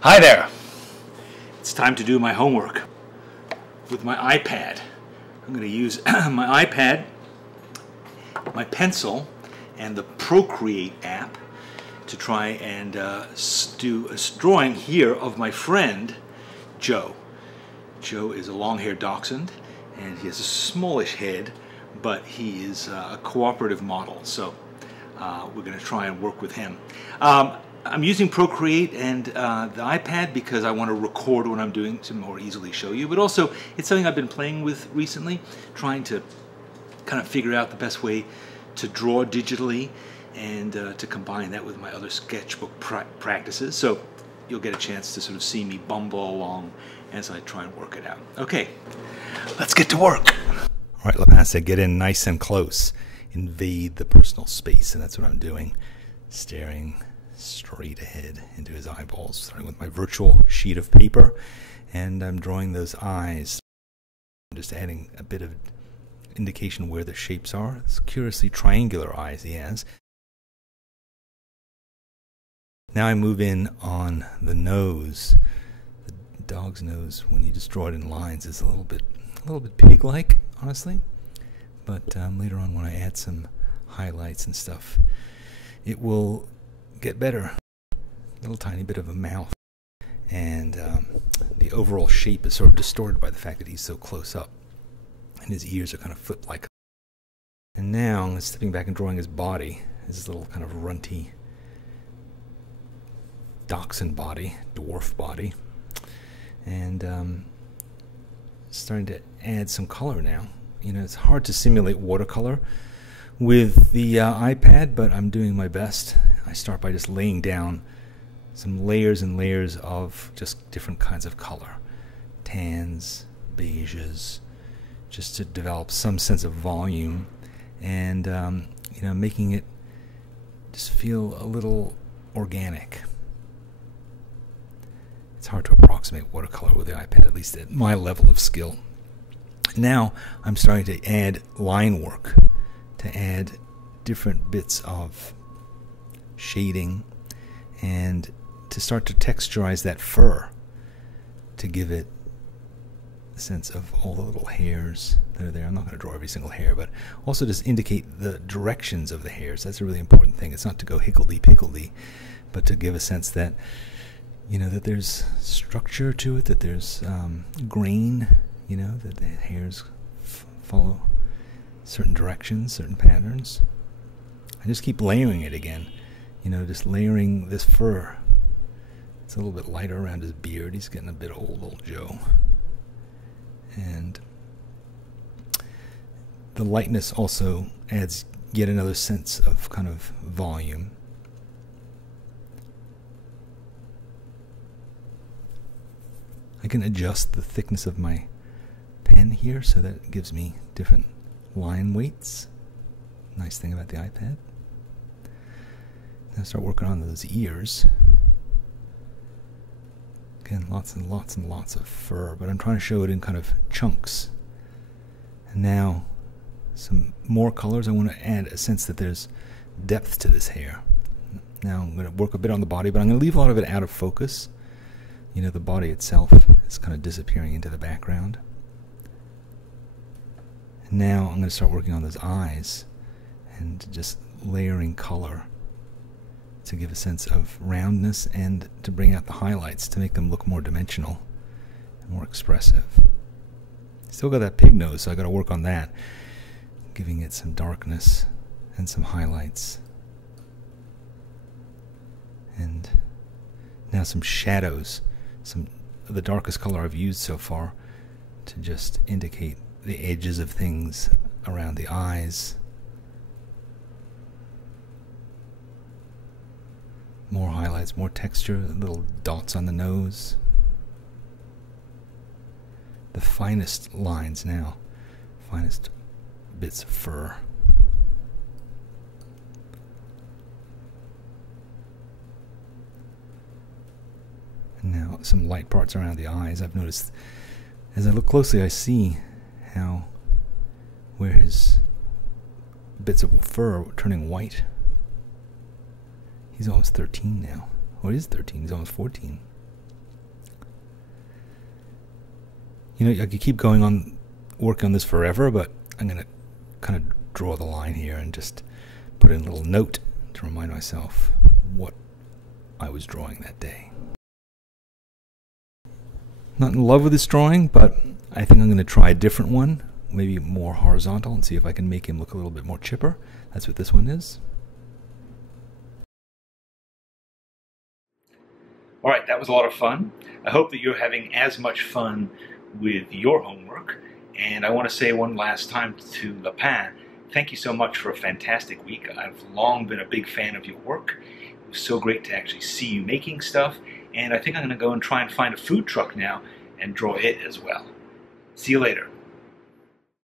Hi there! It's time to do my homework with my iPad. I'm going to use my iPad, my pencil, and the Procreate app to try and do a drawing here of my friend Joe. Joe is a long-haired dachshund and he has a smallish head, but he is a cooperative model, so we're going to try and work with him. I'm using Procreate and the iPad because I want to record what I'm doing to more easily show you, but also it's something I've been playing with recently, trying to kind of figure out the best way to draw digitally and to combine that with my other sketchbook practices. So you'll get a chance to sort of see me bumble along as I try and work it out. Okay, let's get to work. All right, Lapin said get in nice and close, invade the personal space, and that's what I'm doing, staring straight ahead into his eyeballs, starting with my virtual sheet of paper, and I'm drawing those eyes. I'm just adding a bit of indication where the shapes are. It's curiously triangular eyes he has. Now I move in on the nose. The dog's nose, when you just draw it in lines, is a little bit pig-like, honestly. But later on, when I add some highlights and stuff, it will get better. A little tiny bit of a mouth, and the overall shape is sort of distorted by the fact that he's so close up, and his ears are kind of flipped like. And now I'm stepping back and drawing his body, his little kind of runty dachshund body, dwarf body, and starting to add some color now. You know, it's hard to simulate watercolor with the iPad, but I'm doing my best. I start by just laying down some layers and layers of just different kinds of color, tans, beiges, just to develop some sense of volume, and you know, making it just feel a little organic. It's hard to approximate watercolor with the iPad, at least at my level of skill. Now I'm starting to add line work, to add different bits of shading, and to start to texturize that fur, to give it a sense of all the little hairs that are there. I'm not going to draw every single hair, but also just indicate the directions of the hairs. That's a really important thing. It's not to go higgledy-piggledy, but to give a sense that, you know, that there's structure to it, that there's grain, you know, that the hairs follow certain directions, certain patterns. I just keep layering it again, you know, just layering this fur. It's a little bit lighter around his beard. He's getting a bit old Joe. And the lightness also adds yet another sense of kind of volume. I can adjust the thickness of my pen here so that it gives me different line weights. Nice thing about the iPad. Now start working on those ears. Again, lots and lots and lots of fur, but I'm trying to show it in kind of chunks. And now some more colors. I want to add a sense that there's depth to this hair. Now I'm going to work a bit on the body, but I'm going to leave a lot of it out of focus. You know, the body itself is kind of disappearing into the background. And now I'm going to start working on those eyes and just layering color to give a sense of roundness and to bring out the highlights, to make them look more dimensional and more expressive. Still got that pig nose, so I got to work on that, giving it some darkness and some highlights. And now some shadows, some of the darkest color I've used so far, to just indicate the edges of things around the eyes. More highlights, more texture, little dots on the nose. The finest lines now, finest bits of fur. And now some light parts around the eyes. I've noticed, as I look closely, I see how where his bits of fur are turning white. He's almost 13 now. Oh, he is 13. He's almost 14. You know, I could keep going on working on this forever, but I'm going to kind of draw the line here and just put in a little note to remind myself what I was drawing that day. Not in love with this drawing, but I think I'm going to try a different one, maybe more horizontal, and see if I can make him look a little bit more chipper. That's what this one is. All right, that was a lot of fun. I hope that you're having as much fun with your homework. And I want to say one last time to Lapin, thank you so much for a fantastic week. I've long been a big fan of your work. It was so great to actually see you making stuff. And I think I'm going to go and try and find a food truck now and draw it as well. See you later.